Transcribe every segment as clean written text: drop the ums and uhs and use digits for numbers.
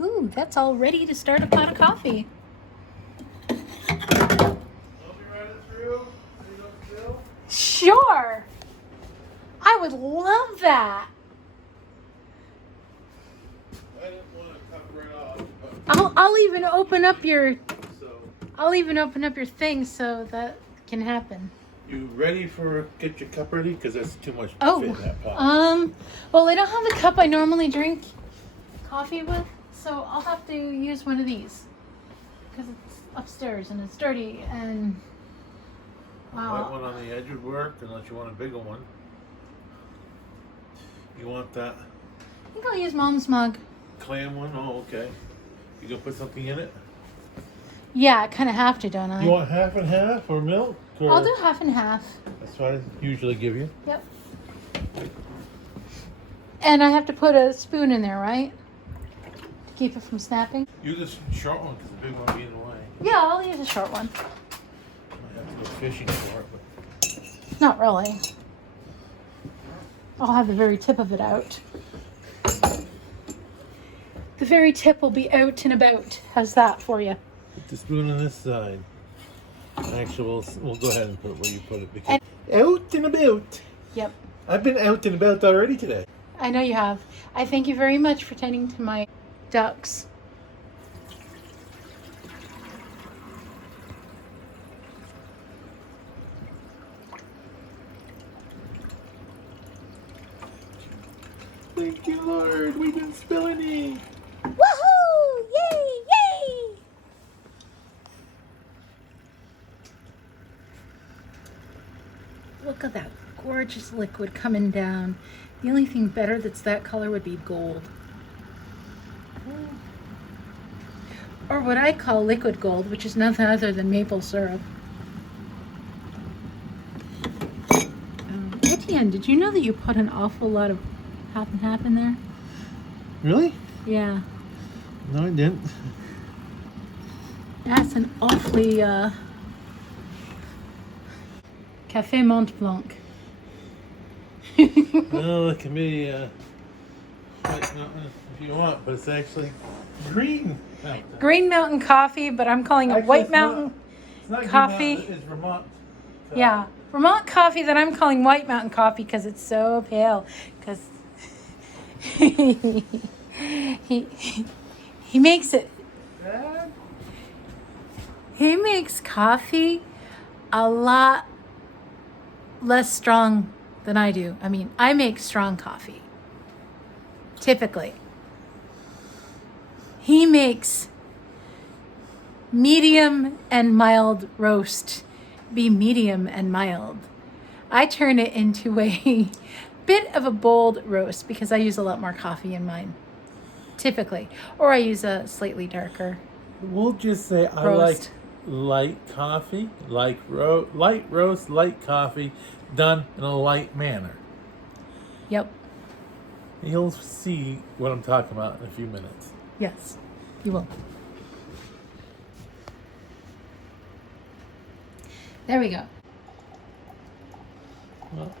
Ooh, that's all ready to start a pot of coffee. Sure. I would love that. I didn't want to cut right off. I'll even open up your thing so that can happen. You ready for get your cup ready? Because that's too much to Oh, fit in that pot. well, I don't have the cup I normally drink coffee with, so I'll have to use one of these because it's upstairs and it's dirty and A white one on the edge would work, unless you want a bigger one. You want that I think I'll use Mom's mug. clam one? Oh, okay. You gonna put something in it? Yeah, I kind of have to, don't I? You want half and half or milk? Or... I'll do half and half. That's what I usually give you. Yep. And I have to put a spoon in there, right? To keep it from snapping? Use a short one because the big one will be in the way. Yeah, I'll use a short one. I have to go fishing for it. But... Not really. I'll have the very tip of it out. The very tip will be out and about. How's that for you? Put the spoon on this side. Actually, we'll go ahead and put it where you put it. Because out and about. Yep. I've been out and about already today. I know you have. I thank you very much for tending to my ducks. Thank you, Lord. We didn't spill any. Woohoo! Yay! Yay! Look at that gorgeous liquid coming down. The only thing better that's that color would be gold. Or what I call liquid gold, which is nothing other than maple syrup. Etienne, did you know that you put an awful lot of half and half in there? Really? Yeah. No, I didn't. That's an awfully Café Mont Blanc. Well, it can be white mountain if you want, but it's actually green mountain. Green Mountain coffee, but I'm calling it Actually, White it's not- Mountain It's not coffee. Green Mountain, it's Vermont. Yeah, Vermont coffee that I'm calling White Mountain coffee because it's so pale. Because he makes it. He makes coffee a lot less strong than I do. I mean, I make strong coffee, typically. He makes medium and mild roast be medium and mild. I turn it into a bit of a bold roast because I use a lot more coffee in mine, typically. Or I use a slightly darker We'll just say I roast. like light coffee, light roast, light coffee, done in a light manner. Yep. You'll see what I'm talking about in a few minutes. Yes, you will. There we go. Well,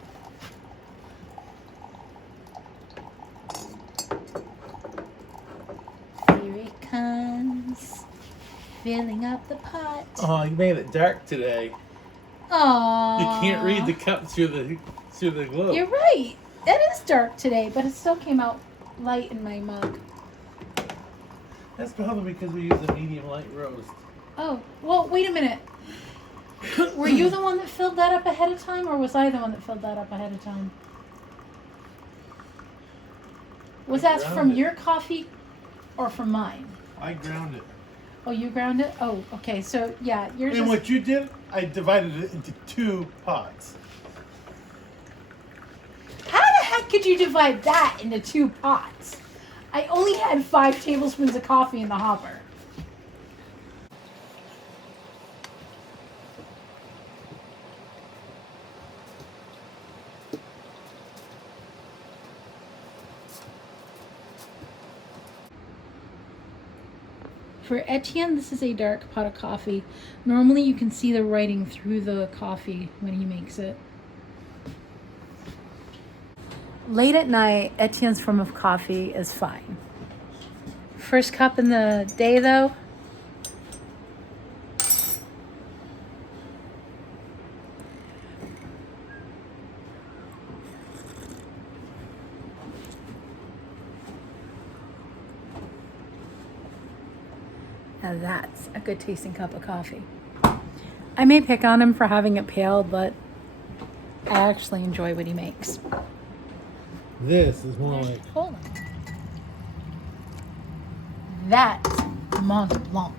Here it comes, filling up the pot. oh, you made it dark today. Aww. You can't read the cup through the globe. You're right. It is dark today, but it still came out light in my mug. That's probably because we use a medium light roast. Oh, well, wait a minute. Were you the one that filled that up ahead of time, or was I the one that filled that up ahead of time? Was that ground from it. your coffee or from mine? I ground it. Oh, you ground it? Oh, okay. So, yeah, yours And is... what you did, I divided it into 2 pots. How the heck could you divide that into 2 pots? I only had 5 tablespoons of coffee in the hopper. For Etienne, this is a dark pot of coffee. Normally you can see the writing through the coffee when he makes it. Late at night, Etienne's form of coffee is fine. First cup in the day, though. Now that's a good tasting cup of coffee. I may pick on him for having it pale, but I actually enjoy what he makes. This is more like... Hold on. That's Mont Blanc.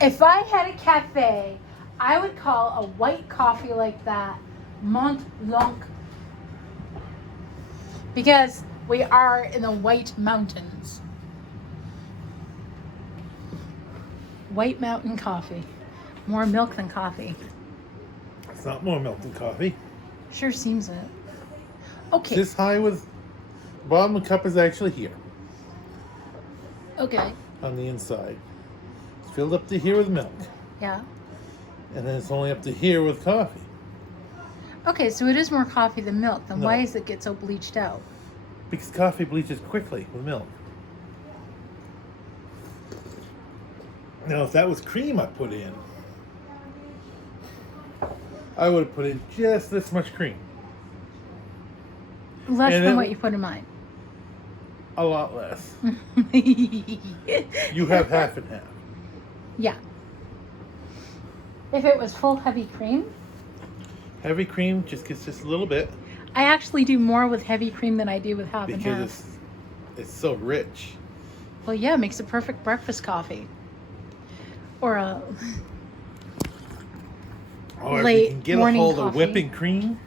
If I had a cafe, I would call a white coffee like that Mont Blanc. Because we are in the White Mountains. White Mountain coffee. More milk than coffee. It's not more milk than coffee. Sure seems it. Okay. This high with... Bottom of the cup is actually here. Okay. On the inside. It's filled up to here with milk. Yeah. And then it's only up to here with coffee. Okay, so it is more coffee than milk. Then No. why does it get so bleached out? Because coffee bleaches quickly with milk. Now, if that was cream I put in, I would have put in just this much cream. Less And than it- what you put in mine. A lot less. You have half and half. Yeah. If it was full heavy cream, Heavy cream just gets just a little bit I actually do more with heavy cream than I do with half and because half. it's so rich. Well, yeah, it makes a perfect breakfast coffee. Or a Or Late if you can get a morning hold coffee. of whipping cream,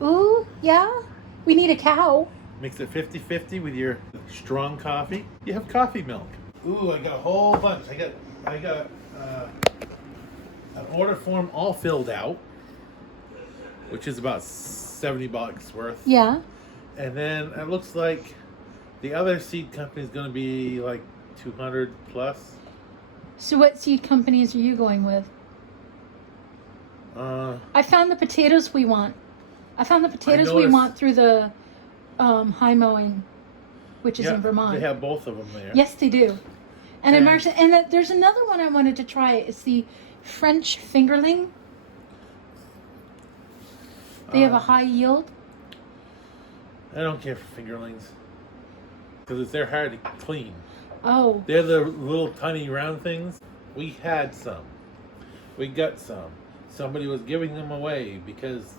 ooh, yeah. We need a cow. mix it 50-50 with your strong coffee. You have coffee milk. Ooh, I got a whole bunch. I got an order form all filled out, which is about $70 worth. Yeah. And then it looks like the other seed company is going to be like 200 plus. So what seed companies are you going with? I found the potatoes we want. I found the potatoes we noticed- want through the high mowing, which is in Vermont. They have both of them there. Yes, they do. And And- there's another one I wanted to try. It's the French fingerling. They have a high yield. I don't care for fingerlings because they're hard to clean. Oh, They're the little tiny round things. We had some. We got some. Somebody was giving them away because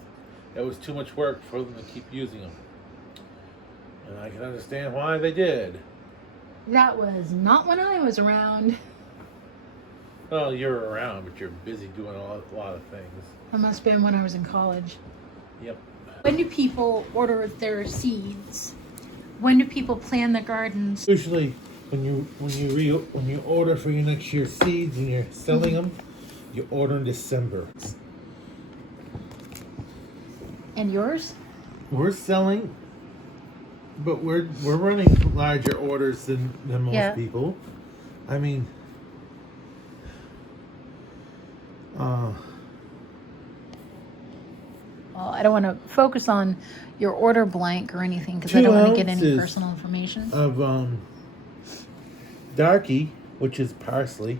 it was too much work for them to keep using them. And I can understand why they did. that was not when I was around. Well, you're around, but you're busy doing a lot of things. That must have been when I was in college. Yep. When do people order their seeds? When do people plan their gardens? Usually, when you order for your next year's seeds and you're selling them, you order in December. And yours? We're selling, but we're running larger orders than most Yeah. people. I mean, Well, I don't want to focus on your order blank or anything because I 2 don't want to get any ounces personal information. of darkie, which is parsley.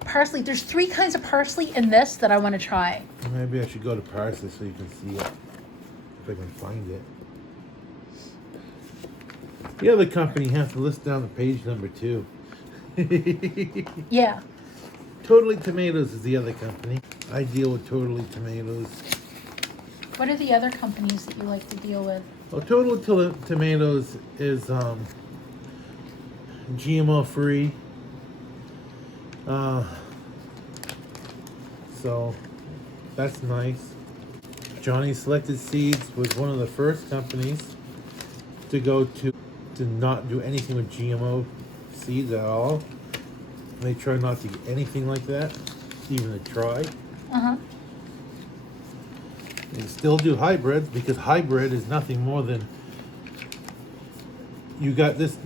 Parsley. There's 3 kinds of parsley in this that I want to try. Maybe I should go to parsley so you can see it, if I can find it. The other company has to list down the page number too. Yeah. Totally Tomatoes is the other company. I deal with Totally Tomatoes. What are the other companies that you like to deal with? Well, Tomatoes is GMO free. So that's nice. Johnny Selected Seeds was one of the first companies to go to not do anything with GMO seeds at all. They try not to get anything like that, even to try. Uh-huh. They still do hybrids because hybrid is nothing more than you got this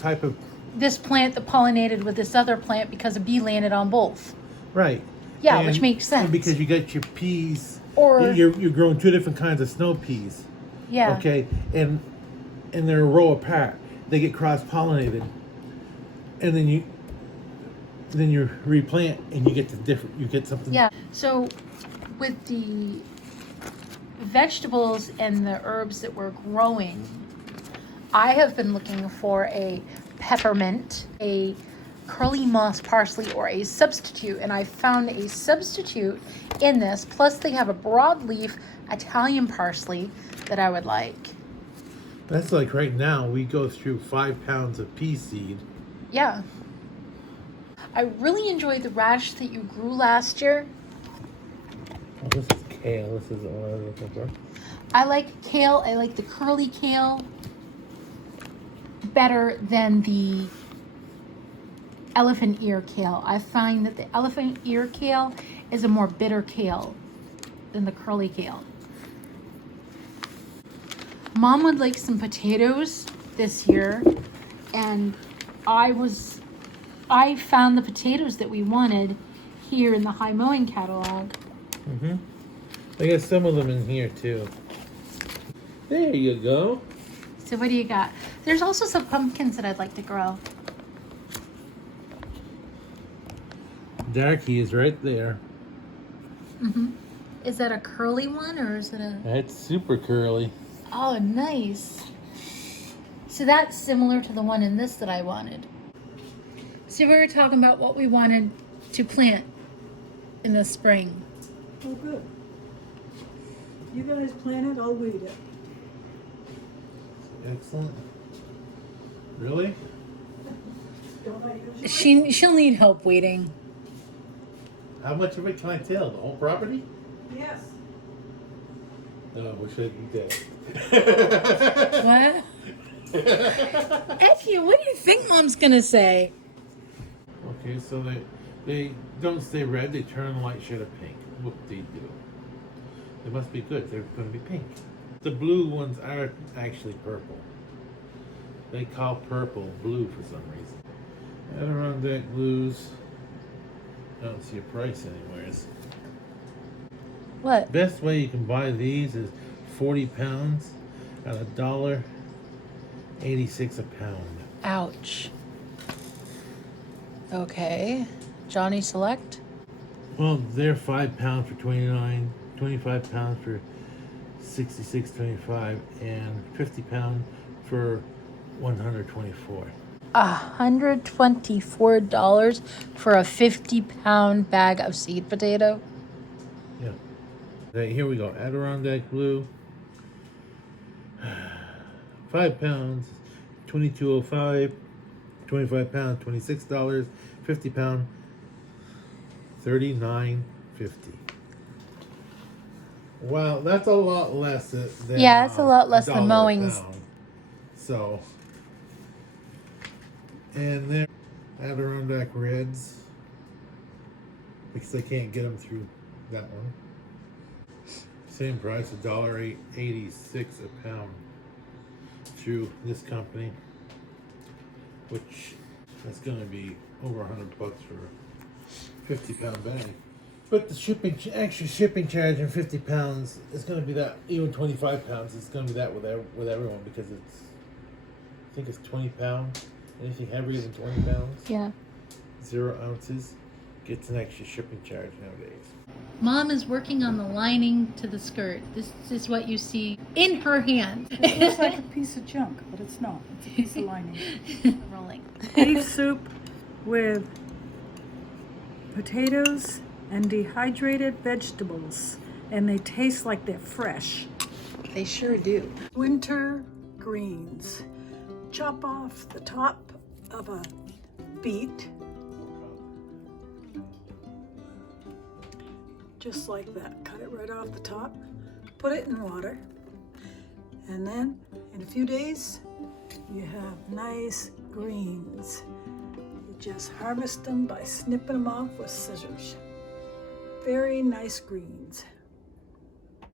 type of This plant that pollinated with this other plant because a bee landed on both. right. Yeah, which makes sense. And because you got your peas, Or- you're growing two different kinds of snow peas. Yeah. Okay, and they're a row apart. They get cross pollinated, and then you replant and you get the different. You get something. Yeah. So with the vegetables and the herbs that we're growing, I have been looking for a peppermint, a curly moss parsley, or a substitute, and I found a substitute in this. Plus they have a broadleaf Italian parsley that I would like. That's like right now we go through 5 pounds of pea seed. Yeah. I really enjoyed the radish that you grew last year. Oh, this is kale. This isn't what I was looking for. I like kale. I like the curly kale better than the elephant ear kale. I find that the elephant ear kale is a more bitter kale than the curly kale. Mom would like some potatoes this year, and I found the potatoes that we wanted here in the High Mowing catalog. Mm-hmm. I got some of them in here too. There you go. So what do you got? There's also some pumpkins that I'd like to grow. Darky is right there. Mm-hmm. Is that a curly one or is it a... That's super curly. Oh, nice. So that's similar to the one in this that I wanted. So we were talking about what we wanted to plant in the spring. Oh, good. You guys plant it, I'll weed it. Excellent. Really? Don't I usually? She'll need help weeding. How much of it can I tell? The whole property? Yes. No, we shouldn't do What? Effie, what do you think Mom's gonna say? Okay, so they don't stay red, they turn light shade of pink. What they do. They must be good, they're gonna be pink. The blue ones are actually purple. They call purple blue for some reason. Adirondack blues. I don't see a price anywheres. What? Best way you can buy these is 40 pounds at $1.86 a pound. Ouch. Okay. Johnny Select? Well, they're 5 pounds for 29, 25 pounds for 66.25, and 50 pound for 124. $124 for a 50-pound bag of seed potato? Yeah. Okay, here we go. Adirondack blue. 5 pounds, $22.05. 25 pound, $26. 50 pound, $39.50. Wow, that's a lot less than Yeah, it's a lot less than $1 a mowings. pound. So, and then Adirondack reds, because they can't get them through that one. Same price, $1.86 a pound through this company, which is going to be over $100 for a 50-pound bag. But the extra shipping charge in 50 pounds is going to be that. Even 25 pounds, it's going to be that with everyone, because it's, I think it's 20 pounds. Anything heavier than 20 pounds, Yeah. 0 ounces, gets an extra shipping charge nowadays. Mom is working on the lining to the skirt. This is what you see in her hand. It looks like a piece of junk, but it's not. It's a piece of lining. Rolling. Beef soup with potatoes and dehydrated vegetables, and they taste like they're fresh. They sure do. Winter greens. Chop off the top of a beet, just like that. Cut it right off the top, put it in water, and then in a few days you have nice greens. You just harvest them by snipping them off with scissors. Very nice greens.